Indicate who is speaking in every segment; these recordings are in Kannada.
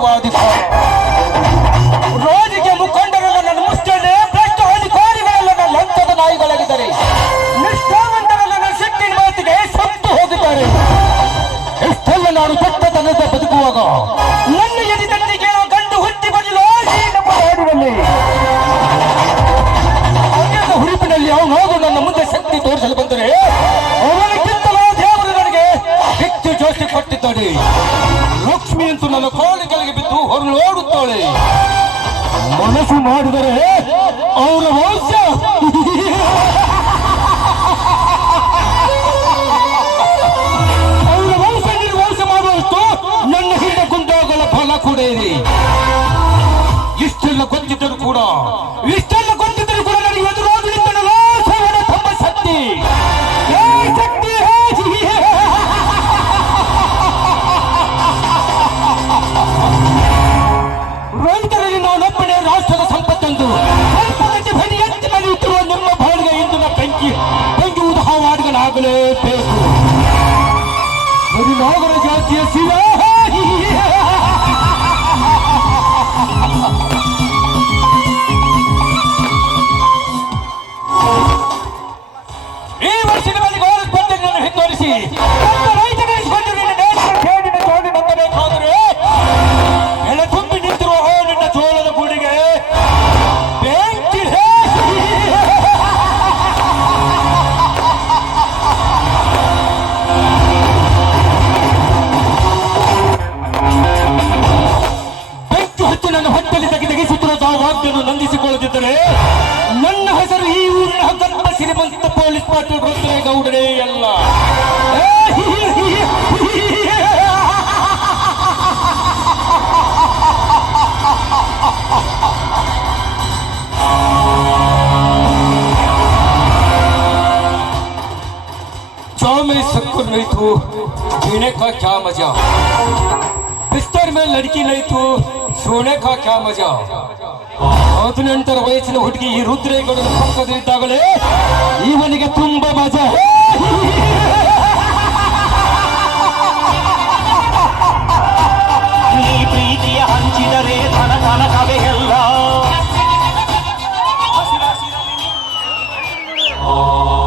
Speaker 1: 我的 ಹಸು ಮಾಡಿದರೆ चाव में शक्कर नहीं तो जीने का क्या मजा बिस्तर में लड़की नहीं तो सोने का क्या मजा ಹದಿನೆಂಟರ ವಯಸ್ಸಿನ ಹುಡುಗಿ ಈ ರುದ್ರೇಗೌಡನ ಪಕ್ಕದಲ್ಲಿದ್ದಾಗಲೇ ಇವನಿಗೆ ತುಂಬಾ ಮಜಾ
Speaker 2: ನೀ ಪ್ರೀತಿಯ ಹಂಚಿದರೆ ಧನ ಕನಕವೇ ಎಲ್ಲ
Speaker 3: ಮನೆಯಲ್ಲಿ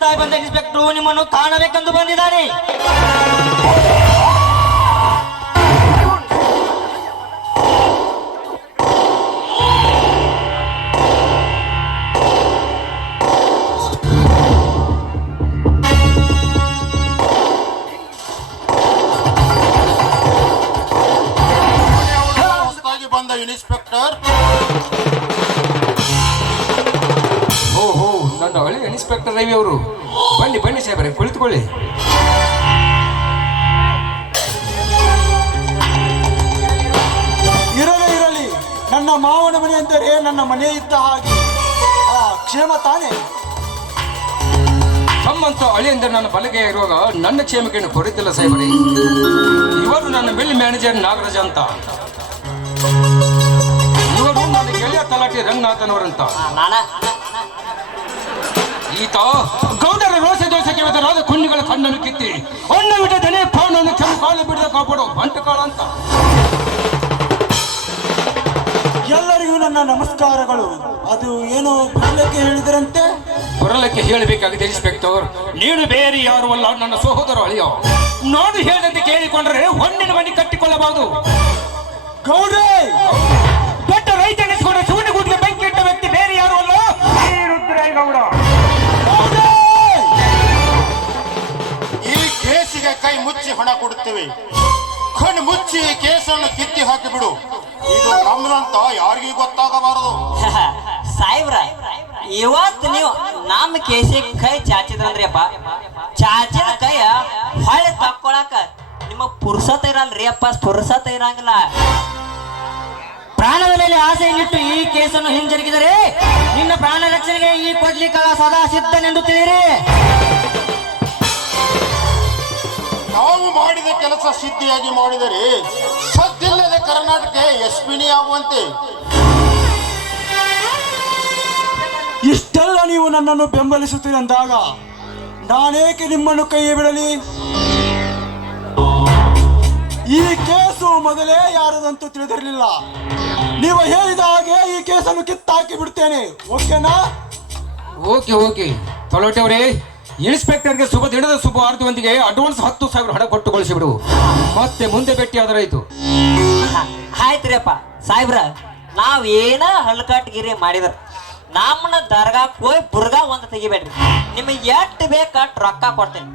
Speaker 2: ಹೊಸದಾಗಿ ಬಂದ ಇನ್ಸ್ಪೆಕ್ಟರ್ ನಿಮ್ಮನ್ನು ಕಾಣಬೇಕೆಂದು ಬಂದಿದ್ದಾನೆ
Speaker 1: ಹಳೆ ಇನ್ಸ್ಪೆಕ್ಟರ್ ರವಿ ಅವರು. ಬನ್ನಿ ಬನ್ನಿ ಸಾಹೇಬ್ರೆ ಕುಳಿತುಕೊಳ್ಳಿ.
Speaker 3: ಇರಲಿ ಇರಲಿ. ನನ್ನ ಮಾವನ ಮನೆ ಅಂದರೆ ನನ್ನ ಮನೆ ಇದ್ದ ಹಾಗೆ. ಆ ಕ್ಷೇಮ ತಾನೇ?
Speaker 1: ತಮ್ಮಂತ ಅಳಿಯಿಂದ ನನ್ನ ಬಲಗೆ ಇರುವಾಗ ನನ್ನ ಕ್ಷೇಮಕ್ಕೆ ಕೊಡುತ್ತಿಲ್ಲ ಸಾಹೇಬರೇ. ಇವರು ನನ್ನ ಮಿಲ್ ಮ್ಯಾನೇಜರ್ ನಾಗರಾಜ್ ಅಂತ. ಇವರು ನನ್ನ ಗೆಳೆಯ ತಲಾಟಿ ರಂಗನಾಥನವರಂತ. ಈತ. ಗೌಡರ ರೋಷ ದೋಷಕ್ಕೆ ರಾಜ ಕುಂಡಿಗಳ ಕಣ್ಣನ್ನು ಕಿತ್ತಿ. ಒಣ್ಣ ಬಿಟ್ಟ ದನೆ ಪಾಣವನ್ನು ಕೆಂಪು ಕಾಲು ಬಿಡದ ಕಾಪಾಡೋ. ಬಂಟಕಾಳ ಅಂತ.
Speaker 3: ಎಲ್ಲರಿಗೂ ನನ್ನ ನಮಸ್ಕಾರಗಳು. ಅದು ಏನು ಬರಲಿಕ್ಕೆ ಹೇಳಿದರಂತೆ?
Speaker 1: ಬರಲಿಕ್ಕೆ ಹೇಳಬೇಕಾಗಿದೆ ಇನ್ಸ್ಪೆಕ್ಟರ್. ನೀನು ಬೇರೆ ಯಾರು ಅಲ್ಲ ನನ್ನ ಸಹೋದರ ಅಳಿಯ. ನಾನು ಹೇಳಿದಂತೆ ಕೇಳಿಕೊಂಡರೆ ಹೊನ್ನಿನ ಮನೆ ಕಟ್ಟಿಕೊಳ್ಳಬಹುದು
Speaker 3: ಗೌಡ್ರೆ!
Speaker 1: ದೊಡ್ಡ ರೈತ ಎನಿಸಿಕೊಂಡ ಶಿವನಗೂಡಿಗೆ ಬೆಂಕಿ ಇಟ್ಟ ವ್ಯಕ್ತಿ ಬೇರೆ ಯಾರು ಅಲ್ಲ? ಈ
Speaker 4: ಕೈ ಮುಚ್ಚಿ ಹಣ ಕೊಡುತ್ತೇವೆ. ಕಣ್ಣು ಮುಚ್ಚಿ ಕೇಸನ್ನು ಕಿತ್ತಿ ಹಾಕಿಬಿಡು ಇದು ನಮ್ದಂತ ಯಾರಿಗೂ ಗೊತ್ತಾಗಬಾರದು.
Speaker 2: ಸಾಹೇಬ್ರ ಇವತ್ತು ನೀವು ನಮ್ಮ ಕೇಸಿ ಕೈ ಚಾಚಿದ್ರಂದ್ರಿಯಪ್ಪ ಚಾಚಿದ ಕೈಯ ಹೊಳೆ ತಕ್ಕೊಳಕ ನಿಮ್ಮ ಪುರುಸತ್ ಇರಲ್ರಿ ಅಪ್ಪ ಪುರುಸತ್ ಇರಂಗಿಲ್ಲ. ಪ್ರಾಣದಲ್ಲಿ ಆಸೆಯನ್ನಿಟ್ಟು ಈ ಕೇಸನ್ನು ಹಿಂಜರಿಗಿದರೆ ನಿನ್ನ ಪ್ರಾಣ ರಕ್ಷಣೆಗೆ ಈ ಕೊಡ್ಲಿಕ್ಕ ಸದಾ ಸಿದ್ಧನೆಂದು ತಿಳಿಯಿರಿ.
Speaker 4: ನಾವು ಮಾಡಿದ ಕೆಲಸ ಸಿದ್ಧಿಯಾಗಿ ಮಾಡಿದರೆ ಸದ್ದಿಲ್ಲದ ಕರ್ನಾಟಕ ಎಸ್ಪಿನಿ ಆಗುವಂತೆ.
Speaker 5: ಇಷ್ಟೆಲ್ಲ ನೀವು ನನ್ನನ್ನು ಬೆಂಬಲಿಸುತ್ತೀರಿ ಅಂದಾಗ ನಾನೇಕೆ ನಿಮ್ಮನ್ನು ಕೈ ಬಿಡಲಿ? ಈ ಕೇಸು ಮೊದಲೇ ಯಾರದಂತೂ ತಿಳಿದಿರಲಿಲ್ಲ. ನೀವು ಹೇಳಿದ ಹಾಗೆ ಈ ಕೇಸನ್ನು ಕಿತ್ತಾಕಿ ಬಿಡ್ತೇನೆ ಓಕೆನಾ?
Speaker 1: Okay okay. ತೊಳೋಟೆ ಅವರೇ. ಇನ್ಸ್ಪೆಕ್ಟರ್ಗೆ ಶುಭ ದಿನದ ಶುಭ ಆರ್ಥವಂತಿಗೆ ಅಡ್ವಾನ್ಸ್ ಹತ್ತು ಸಾವಿರ ಹಣ ಕೊಟ್ಟು ಕಳಿಸಿಬಿಡು ಮತ್ತೆ ಮುಂದೆ ಭೇಟಿ ಆದರಾಯ್ತು
Speaker 2: ಆಯ್ತ್ರಿಯಪ್ಪ, ಸಾಹೇಬ್ರ, ನಾವ್ ಏನ ಹಲ್ಕಟ್ಗಿರಿ ಮಾಡಿದ್ರ ನಮ್ಮನ್ನ ದರ್ಗಾಕ್ ಹೋಗಿ ಬುರ್ಗಾ ಒಂದು ತೆಗಿಬೇಡ್ರಿ. ನಿಮಗೆ ಎಷ್ಟು ಬೇಕು ಅಷ್ಟ್ ರೊಕ್ಕ ಕೊಡ್ತೇನೆ.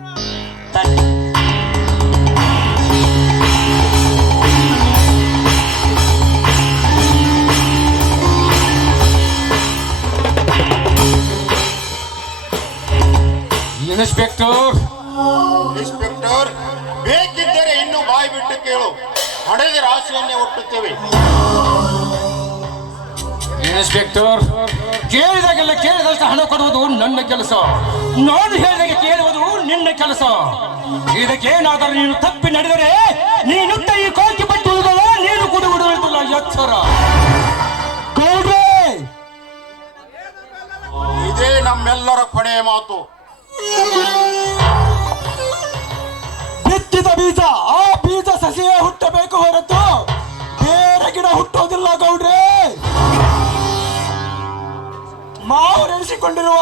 Speaker 1: ಇನ್ಸ್ಪೆಕ್ಟರ್.
Speaker 4: ಇನ್ಸ್ಪೆಕ್ಟರ್ ಬೇಕಿದ್ದರೆ ಇನ್ನು ಬಾಯಿ ಬಿಟ್ಟು ಕೇಳು. ಹಣದ ರಾಶಿಯನ್ನೇ ಒಟ್ಟುತ್ತೇವೆ.
Speaker 1: ಇನ್ಸ್ಪೆಕ್ಟರ್ ಕೇಳಿದಾಗೆಲ್ಲ ಕೇಳಿದಷ್ಟು ಹಣ ಕೊಡುವುದು ನನ್ನ ಕೆಲಸ. ನಾನು ಹೇಳಿದಾಗ ಕೇಳುವುದು ನಿನ್ನ ಕೆಲಸ. ಇದಕ್ಕೇನಾದರೂ ನೀನು ತಪ್ಪಿ ನಡೆದರೆ ನೀನು ಈ ಕೋಕಿ ಪಟ್ಟುವುದಲ್ಲ ನೀನು ಕುಡಿಯುವುದಿಲ್ಲ ಎಚ್ಚರ
Speaker 4: ಇದೇ ನಮ್ಮೆಲ್ಲರ ಕೊನೆಯ ಮಾತು.
Speaker 5: ಬಿತ್ತಿದ ಬೀಜ, ಆ ಬೀಜ ಸಸಿಯೇ ಹುಟ್ಟಬೇಕು ಹೊರತು ಬೇರೆ ಗಿಡ ಹುಟ್ಟೋದಿಲ್ಲ ಗೌಡ್ರೆ. ಮಾವು ನೆನೆಸಿಕೊಂಡಿರುವ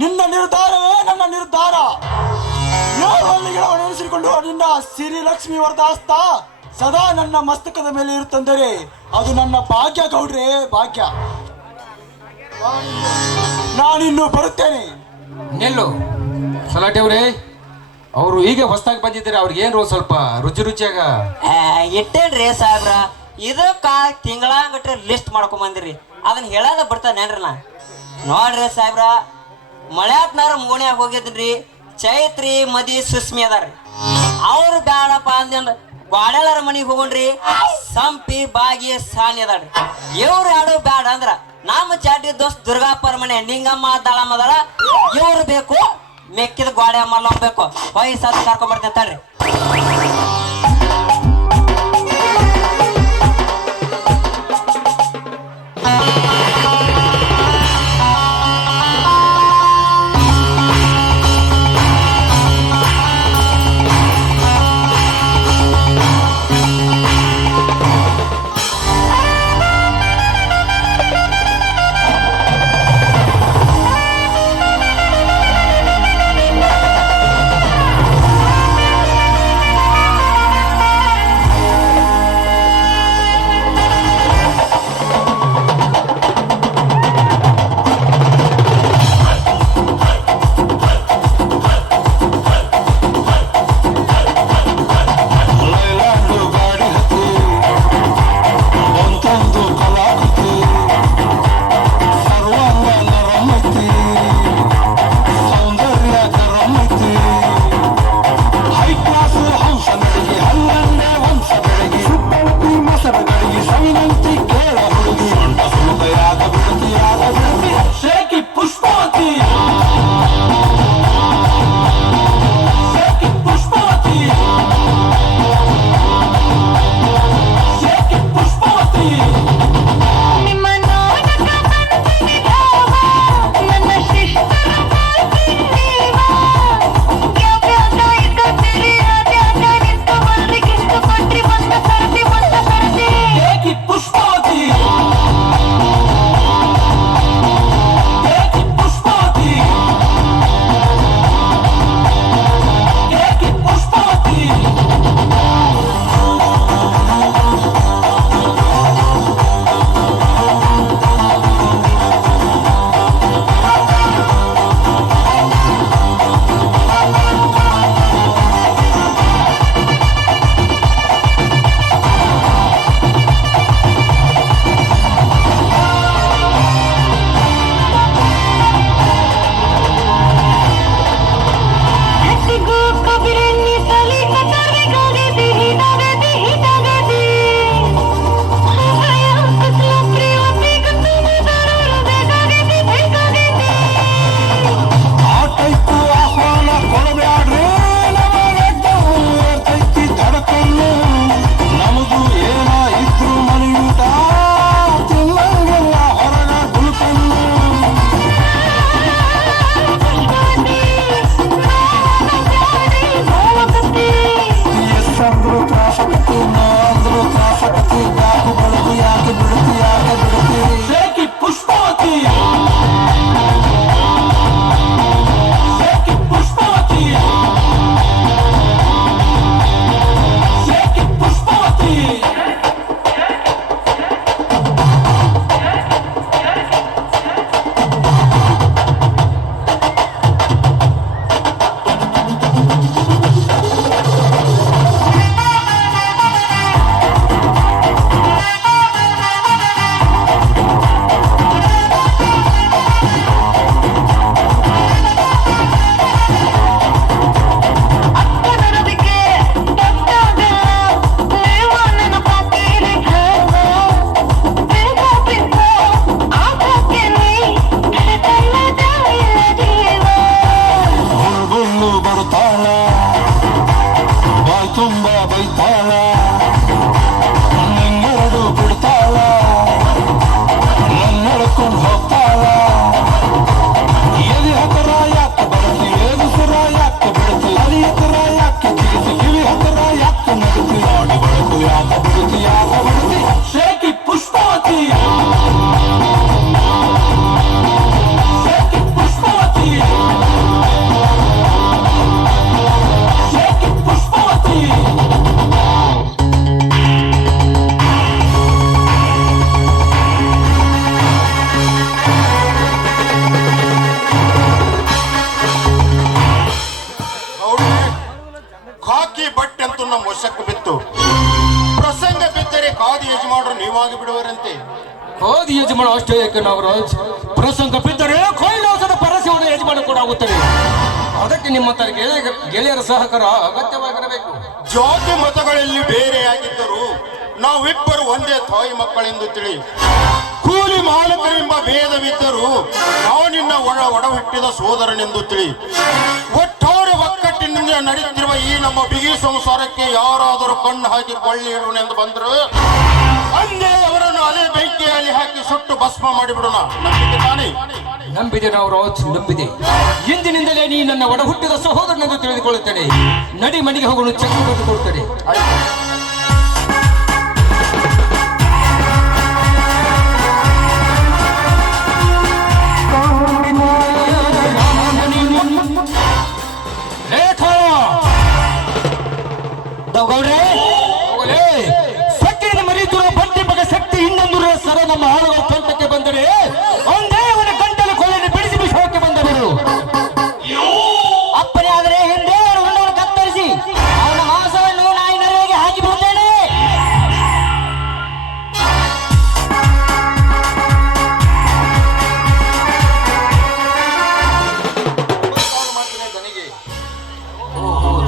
Speaker 5: ನಿನ್ನ ನಿರ್ಧಾರವೇ ನನ್ನ ನಿರ್ಧಾರ. ನೆನೆಸಿಕೊಂಡು ನಿನ್ನ ಸಿರಿ ಲಕ್ಷ್ಮಿ ವರದಾಸ್ತ ಸದಾ ನನ್ನ ಮಸ್ತಕದ ಮೇಲೆ ಇರುತ್ತಂದರೆ ಅದು ನನ್ನ ಭಾಗ್ಯ ಗೌಡ್ರೆ, ಭಾಗ್ಯ. ನಾನಿನ್ನು ಬರುತ್ತೇನೆ.
Speaker 1: ನಿಲ್ಲು ಸಲಾಟೆ ಅವರೇ ಈಗ ಹೊಸದಾಗಿ ಬಂದಿದ್ದಾರೆ ಅವ್ರಿಗೆ ಏನು ಸ್ವಲ್ಪ ರುಚಿ ರುಚಿಯಾಗ?
Speaker 2: ಇಟ್ಟೇನ್ರಿ ಸಾಹೇಬ್ರ. ಇದಕ್ಕ ತಿಂಗಳಾಗಟ್ರೆ ಲಿಸ್ಟ್ ಮಾಡ್ಕೊಂಡ್ ಬಂದಿರಿ. ಅದನ್ನ ಹೇಳಾದ ಬಿಡ್ತಾನೇನ್ರಿ ನಾ? ನೋಡ್ರಿ ಸಾಹೇಬ್ರ, ಮಳ್ಯಾಪ್ನಾರ ಮುಗೋಣ್ಯಾಗ ಹೋಗಿದ್ರಿ ಚೈತ್ರಿ, ಮದಿ, ಸುಸ್ಮಿ ಅದಾರ್ರಿ. ಅವ್ರು ಬ್ಯಾಡಪ್ಪ ಅಂದಂದ ಗ್ವಾಡೆಲ್ಲರ ಮನೆಗೆ ಹೋಗೋಣ್ರಿ. ಸಂಪಿ ಬಾಗಿ ಸಾನಿ ಅದಾಳ್ರಿ. ಇವ್ರು ಯಾರು ಬ್ಯಾಡ ಅಂದ್ರ ನಮ್ಮ ಚಾಟಿ ದೋಸ್ತ್ ದುರ್ಗಾಪರ ಮನೆ ನಿಂಗಮ್ಮ, ದಳಮ್ಮ ಅದಾಳ, ಇವ್ರು ಬೇಕು, ಮೆಕ್ಕಿದ ಗ್ವಾಡೆ ಮಲ್ಲ ಬೇಕು. ವಯಸ್ಸಾದ ಕರ್ಕೊಂಡ್ ಬರ್ತೇನೆ ತಡ್ರಿ.
Speaker 1: ಏಕೆ ನಾಗರಾಜ್. ಪ್ರಸಂಗ ಬಿದ್ದರೆ ಕೈಲಾಸದ ಪರಸ್ಯವನ್ನು ಯಜಮಾನ ಕೂಡ ಆಗುತ್ತದೆ. ಅದಕ್ಕೆ ನಿಮ್ಮ ತರ ಗೆಳೆಯರ ಸಹಕಾರ ಅಗತ್ಯವಾಗಿರಬೇಕು.
Speaker 4: ಜಾತಿ ಮತಗಳಲ್ಲಿ ಬೇರೆಯಾಗಿದ್ದರು ನಾವಿಬ್ಬರು ಒಂದೇ ತಾಯಿ ಮಕ್ಕಳೆಂದು ತಿಳಿ. ಕೂಲಿ ಮಾಲಕರೆಂಬ ಭೇದವಿದ್ದರು ನಾವು ನಿನ್ನ ಒಳ ಒಡ ಹುಟ್ಟಿದ ಸೋದರನೆಂದು ತಿಳಿ. ಒಟ್ಟಾರೆ ಒಕ್ಕಟ್ಟಿನಿಂದ ನಡೆಯುತ್ತಿರುವ ಈ ನಮ್ಮ ಬಿಗಿ ಸಂಸಾರಕ್ಕೆ ಯಾರಾದರೂ ಕಣ್ಣು ಹಾಕಿ ಕೊಳ್ಳಿ ಇಡುವನೆಂದು ಬಂದರು, ಅಂದೇ ಅದೇ ಬೆಂಕಿಯಲ್ಲಿ ಹಾಕಿ ಸುಟ್ಟು ಭಸ್ಮ ಮಾಡಿಬಿಡೋಣ. ನಂಬಿಕೆ ತಾನೇ?
Speaker 1: ನಂಬಿದೆ ನಾಗರಾಜ್ ನಂಬಿದೆ. ಎಂದಿನಿಂದಲೇ ನೀ ನನ್ನ ಒಡಹುಟ್ಟಿದ ಸಹೋದರನೆಂದು ತಿಳಿದುಕೊಳ್ಳುತ್ತೇನೆ. ನಡಿ ಮನೆಗೆ ಹೋಗಲು ಚೆಕ್ ಕೊಡುತ್ತೇನೆ
Speaker 2: ಗೌಡ್ರೆ
Speaker 1: ನಮ್ಮ ಆಳುವ ತೋಟಕ್ಕೆ ಬಂದರೆ ಒಂದೇ ಒಂದು ಗಂಟಲು ಕೋಲನ್ನು ಬಿಡಿಸಿ ವಿಷಯಕ್ಕೆ ಬಂದವರು.
Speaker 2: ಅಪ್ಪನೇ ಆದರೆ ಹಿಂದೆ ಉಂಡವನ್ನು ಕತ್ತರಿಸಿ ಅವನ ಮಾಂಸವನ್ನು ನಾಯಿ ನರಿಗೆ ಹಾಕಿ ಬಿಡುತ್ತೇನೆ.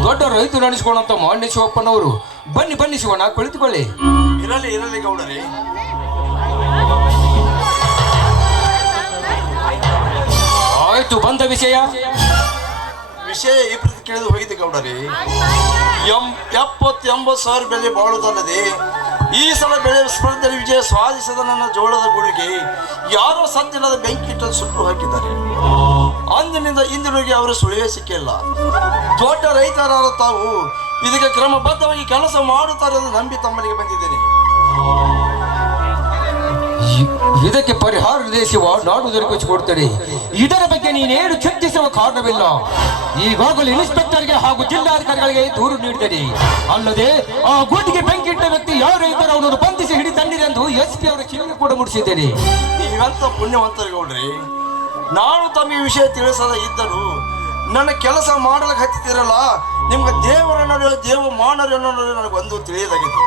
Speaker 1: ದೊಡ್ಡ ರೈತರು ಅನಿಸ್ಕೊಂಡಂತ ಮಾನ್ಯ ಶಿವಪ್ಪನವರು ಬನ್ನಿ ಬನ್ನಿ ಶಿವಣ್ಣ ಕುಳಿತುಕೊಳ್ಳಿ.
Speaker 3: ಇರಲಿ ಇರಲಿ ಗೌಡರೇ.
Speaker 1: ಆಯ್ತು ಬಂದ ವಿಷಯ?
Speaker 3: ವಿಷಯ ಈ ಪ್ರತಿ ಕೇಳಿದು ಹೋಗಿದೆ ಗೌಡರಿ. ಎಂ ಎಪ್ಪತ್ತು ಸಾವಿರ ಬೆಲೆ ಬಾಳುದಲ್ಲದೆ ಈ ಸಲ ಬೆಳೆ ಸ್ಪರ್ಧೆಯಲ್ಲಿ ವಿಜಯ ಸಾಧಿಸದ ನನ್ನ ಜೋಳದ ಗುಳಿಗೆ ಯಾರೋ ಸಂದಿನದ ಬೆಂಕಿ ಇಟ್ಟು ಸುಟ್ಟು ಹಾಕಿದ್ದಾರೆ. ಅಂದಿನಿಂದ ಇಂದಿನವರೆಗೆ ಅವರು ಸುಳಿಯೇ ಸಿಕ್ಕಿಲ್ಲ. ದೊಡ್ಡ ರೈತರಾದ ತಾವು ಇದಕ್ಕೆ ಕ್ರಮಬದ್ಧವಾಗಿ ಕೆಲಸ ಮಾಡುತ್ತಾರೆ ಎಂದು ನಂಬಿ ತಮ್ಮನಿಗೆ ಬಂದಿದ್ದೇನೆ.
Speaker 1: ಇದಕ್ಕೆ ಪರಿಹಾರ ದೇಶವ, ನಾಡು ದೊರಕಿಸಿಕೊಡ್ತೇನೆ. ಇದರ ಬಗ್ಗೆ ನೀನೇನು ಚಿಂತಿಸುವ ಕಾರಣವಿಲ್ಲ. ಈಗಾಗಲೇ ಇನ್ಸ್ಪೆಕ್ಟರ್ಗೆ ಹಾಗೂ ಜಿಲ್ಲಾಧಿಕಾರಿಗಳಿಗೆ ದೂರು ನೀಡಿದ್ದೇನೆ. ಅಲ್ಲದೆ, ಆ ಗುಡ್ಡಿಗೆ ಬೆಂಕಿಟ್ಟ ವ್ಯಕ್ತಿ ಯಾರು ಇದ್ದಾರೆ ಅವನನ್ನು ಬಂಧಿಸಿ ಹಿಡಿ ತಂದಿರೆಂದು ಎಸ್ ಪಿ ಅವರ ಚಿಹ್ನೆ ಕೂಡ ಮುಡಿಸಿದ್ದೇನೆ
Speaker 3: ನೀವಂತ ಪುಣ್ಯವಂತರು ನೋಡ್ರಿ ನಾನು ತಮಗೆ ವಿಷಯ ತಿಳಿಸದ ಇದ್ದರು ನನ್ನ ಕೆಲಸ ಮಾಡಲಿಕ್ಕೆ ಹತ್ತಿದ್ದೀರಲ್ಲ ನಿಮ್ಗೆ ದೇವರನ್ನ ದೇವ ನನಗೆ ಬಂದು ತಿಳಿಯದಾಗಿದೆ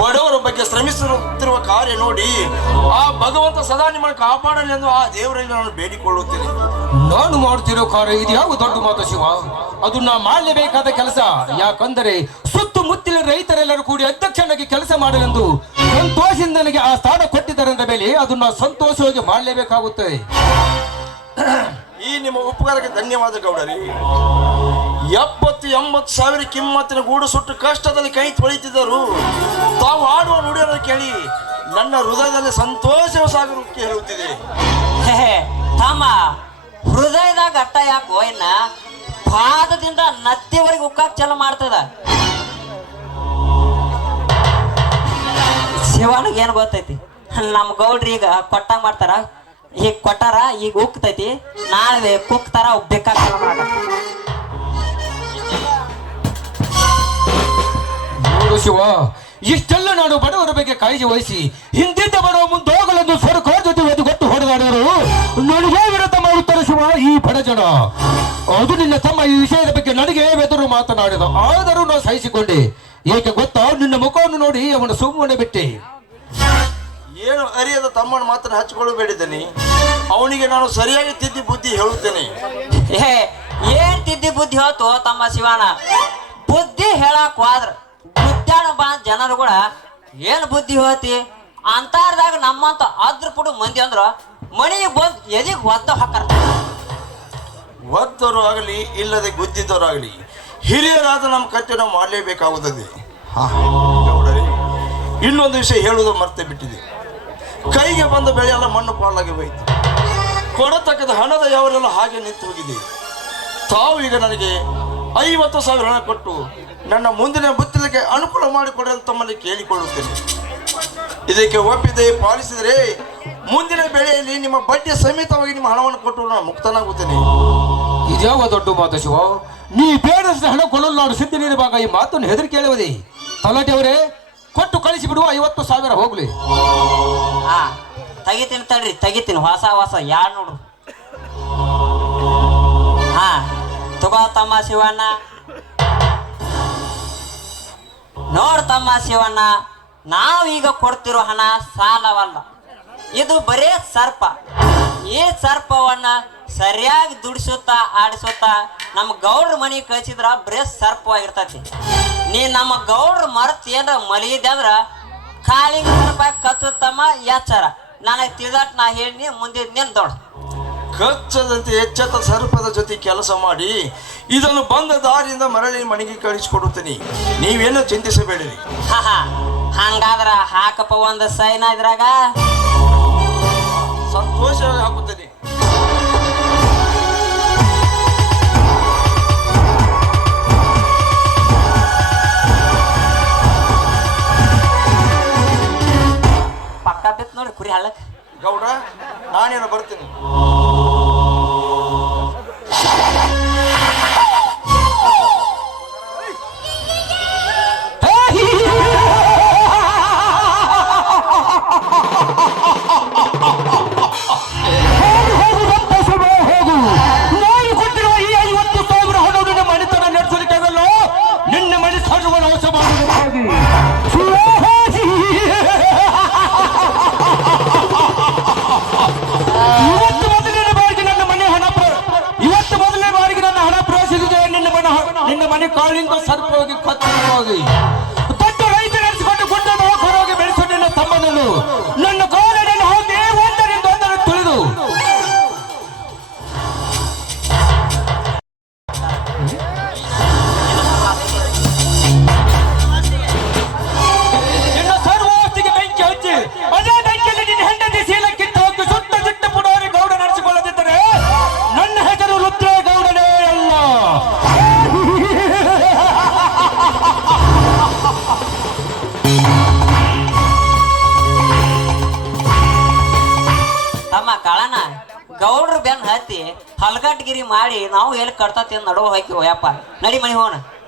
Speaker 3: ಬಡವರ ಬಗ್ಗೆ ಶ್ರಮಿಸುತ್ತಿರುವ ಕಾರ್ಯ ನೋಡಿ ಆ ಭಗವಂತ ಸದಾ ನಿಮ್ಮನ್ನು ಕಾಪಾಡಲಿ ಎಂದು ಆ ದೇವರಲ್ಲಿ ನಾನು ಬೇಡಿಕೊಳ್ಳುತ್ತೇನೆ.
Speaker 1: ನಾನು ಮಾಡುತ್ತಿರೋ ಕಾರ್ಯ ಇದು ಯಾವ ದೊಡ್ಡ ಮಾತು ಶಿವ? ಅದು ನಾ ಮಾಡಲೇಬೇಕಾದ ಕೆಲಸ. ಯಾಕಂದರೆ ಸುತ್ತಮುತ್ತಲಿನ ರೈತರೆಲ್ಲರೂ ಕೂಡಿ ಅಧ್ಯಕ್ಷನಾಗಿ ಕೆಲಸ ಮಾಡಲೆಂದು ಸಂತೋಷದಿಂದ ನನಗೆ ಆ ಸ್ಥಾನ ಕೊಟ್ಟಿದ್ದರಂದ ಮೇಲೆ ಅದನ್ನ ಸಂತೋಷವಾಗಿ ಮಾಡಲೇಬೇಕಾಗುತ್ತದೆ
Speaker 3: ಈ ನಿಮ್ಮ ಉಪಕಾರಕ್ಕೆ ಧನ್ಯವಾದ ಗೌಡರಿ. ಎಪ್ಪತ್ತು ಎಂಬತ್ತು ಸಾವಿರ ಕಿಮ್ಮತ್ತಿನ ಗೂಡು ಸುಟ್ಟು ಕಷ್ಟದಲ್ಲಿ ಕೈ ತೊಳಿತಿದ್ದರು. ತಾವು ಆಡುವ ನುಡಿಯನ್ನು ಕೇಳಿ ನನ್ನ ಹೃದಯದಲ್ಲಿ ಸಂತೋಷವ ಸಾಗರಕ್ಕೆ ಹೇಳುತ್ತಿದೆ.
Speaker 2: ತಮ್ಮ, ಹೃದಯದಾಗ ಅಟ್ಟ ಯಾಕೋ ಇನ್ನ ಪಾದದಿಂದ ನತ್ತಿವರೆಗೆ ಉಕ್ಕಾಕ್ ಚಲ ಮಾಡ್ತದ? ಶಿವನಿಗೆ ಏನು ಗೊತ್ತೈತಿ? ನಮ್ಮ ಗೌಡ್ರಿ ಈಗ ಕೊಟ್ಟ ಮಾಡ್ತಾರ. ಈಗ ಕೊಟ್ಟಾರ, ಈಗ ಉಕ್ತೈತಿ. ನಾಳೆ ಕುಕ್ತಾರ ಚಲ
Speaker 1: ಶಿವ ಇಷ್ಟೆಲ್ಲ ನಾನು ಬಡವರ ಬಗ್ಗೆ ಕಾಳಜಿ ವಹಿಸಿ ಹಿಂದಿದ್ದ ಬಡವ ಮುಂದೋಗಲೆಂದು ಸರ್ಕಾರ ಜೊತೆ ಒಂದು ಗೊತ್ತು ಹೊಡೆದಾಡೋರು ನನಗೆ ವಿರುದ್ಧ ಮಾಡುತ್ತಾರೆ ಶಿವ ಈ ಬಡ ಜನ. ಅದು ನಿನ್ನ ತಮ್ಮ ಈ ವಿಷಯದ ಬಗ್ಗೆ ನನಗೆ ಬೆದರು ಮಾತನಾಡಿದ. ಆದರೂ ನಾನು ಸಹಿಸಿಕೊಂಡೆ. ಏಕೆ ಗೊತ್ತಾ? ನಿನ್ನ ಮುಖವನ್ನು ನೋಡಿ ಅವನು ಸುಮ್ಮನೆ ಬಿಟ್ಟೆ.
Speaker 3: ಏನು ಅರಿಯದ ತಮ್ಮನ ಮಾತ್ರ ಹಚ್ಚಿಕೊಳ್ಳಬೇಡಿದ್ದೇನೆ. ಅವನಿಗೆ ನಾನು ಸರಿಯಾಗಿ ತಿದ್ದಿ ಬುದ್ಧಿ ಹೇಳುತ್ತೇನೆ.
Speaker 2: ಏ ಏನ್ ತಿದ್ದಿ ಬುದ್ಧಿ ಹೋತು ತಮ್ಮ ಶಿವಾನ? ಬುದ್ಧಿ ಹೇಳಕ್ ಹೋದ್ರ ಬುದ್ಧಾಣ ಬಾ ಜನರು ಕೂಡ ಏನು ಬುದ್ಧಿ ಹೋತಿ ಅಂತಾರದಾಗ ನಮ್ಮಂತ ಅದ್ರ ಪುಡು ಮಂದಿ ಅಂದ್ರ ಮಣಿಗೆ ಬಂದ್ ಎದಿಗ್ ಒದ್ದ ಹಾಕರ್
Speaker 3: ಒದ್ದವರು ಆಗಲಿ ಇಲ್ಲದೆ ಗುದ್ದಿದ್ದವರು ಆಗಲಿ ಹಿರಿಯರಾದ ನಮ್ಮ ಕರ್ತವ್ಯ ಮಾಡಲೇಬೇಕಾಗುತ್ತದೆ. ಹಾ, ಗೌಡರೇ, ಇನ್ನೊಂದು ವಿಷಯ ಹೇಳುವುದು ಮರ್ತೆ ಬಿಟ್ಟಿದೆ. ಕೈಗೆ ಬಂದ ಬೆಳೆ ಎಲ್ಲ ಮಣ್ಣು ಪಾಲಾಗಿ ಹೋಯಿತು. ಕೊಡತಕ್ಕದ ಹಣದ ಯಾವರೆಲ್ಲ ಹಾಗೆ ನಿಂತು ಹೋಗಿದೆ. ತಾವು ಈಗ ನನಗೆ ಐವತ್ತು ಸಾವಿರ ಹಣ ಕೊಟ್ಟು ನನ್ನ ಮುಂದಿನ ಬುತ್ತಲಿಗೆ ಅನುಕೂಲ ಮಾಡಿಕೊಡಲು ತಮ್ಮಲ್ಲಿ ಕೇಳಿಕೊಳ್ಳುತ್ತೇನೆ. ಇದಕ್ಕೆ ಒಪ್ಪಿದೆ ಪಾಲಿಸಿದರೆ ಮುಂದಿನ ಬೆಳೆಯಲ್ಲಿ ನಿಮ್ಮ ಬಡ್ಡಿ ಸಮೇತವಾಗಿ ನಿಮ್ಮ ಹಣವನ್ನು ಕೊಟ್ಟು ನಾನು ಮುಕ್ತನಾಗುತ್ತೇನೆ.
Speaker 1: ಇದ್ಯಾವ ದೊಡ್ಡ ಮಾತು ಶಿವ? ನೀ ಬೇಡಷ್ಟು ಹಣ ಕೊಡಲು ನಾನು ಸಿದ್ಧನಿರುವಾಗ ಈ ಮಾತನ್ನು ಹೆದರಿ ಕೇಳುವುದೇ ತಲಾಟೆ ಅವರೇ ಕೊಟ್ಟು ಕಳಿಸಿ ಬಿಡುವ ಐವತ್ತು ಸಾವಿರ ಹೋಗ್ಲಿ.
Speaker 2: ಹಾ ತೆಗಿತೀನಿ ತಡ್ರಿ ತೆಗಿತೀನಿ. ಹೊಸ ಹೊಸ ಯಾರು ನೋಡು. ಹಾ ತಗೋ ತಮ್ಮ ಶಿವಣ್ಣ. ನೋಡ್ ತಮ್ಮ ಶಿವಣ್ಣ, ನಾವೀಗ ಕೊಡ್ತಿರೋ ಹಣ ಸಾಲವಲ್ಲ. ಇದು ಬರೇ ಸರ್ಪ. ಈ ಸರ್ಪವನ್ನ ಸರಿಯಾಗಿ ದುಡಿಸುತ್ತಾ ಆಡಿಸುತ್ತಾ ನಮ್ಮ ಗೌಡ್ರ ಮನೆ ಕಳಿಸಿದ್ರ ಬರೇ ಸರ್ಪವಾಗಿರ್ತತಿ. ನೀ ನಮ್ಮ ಗೌಡ್ರ ಮರತ್ ಏನಾರ ಮಲಗಿದೆ ಅಂದ್ರ ಕಾಲಿಗೆ ರೂಪಾಯಿ ಕಚ್ಚುತ್ತಮ್ಮ ಎಚ್ಚರ. ನನಗೆ ತಿಳಿದಾಟ್ ನಾ ಹೇಳಿ ಮುಂದೆ ನಿನ್ ದೊಡ್ಡ
Speaker 1: ಕಚ್ಚದಂತೆ ಎಚ್ಚೆತ್ತ ಸರ್ಪದ ಜೊತೆ ಕೆಲಸ ಮಾಡಿ ಇದನ್ನು ಬಂದ ದಾರಿಯಿಂದ ಮರಳಿ ಮನೆಗೆ ಕಳಿಸಿಕೊಡುತ್ತೀನಿ. ನೀವೇನು ಚಿಂತಿಸಬೇಡಿರಿ.
Speaker 2: ಹಂಗಾದ್ರ ಹಾಕಪ್ಪ ಒಂದು ಸೈನ್ ಇದ್ರಾಗ.
Speaker 1: ಸಂತೋಷ ಹಾಕುತ್ತೇನೆ.
Speaker 2: ಪಕ್ಕ ಬಿತ್ತು ನೋಡಿ ಕುರಿ ಹಳ್ಳಕ್.
Speaker 1: ಗೌಡ ನಾನೇನು ಬರ್ತೀನಿ?
Speaker 2: ನಾವು ಎಲ್ಲಿ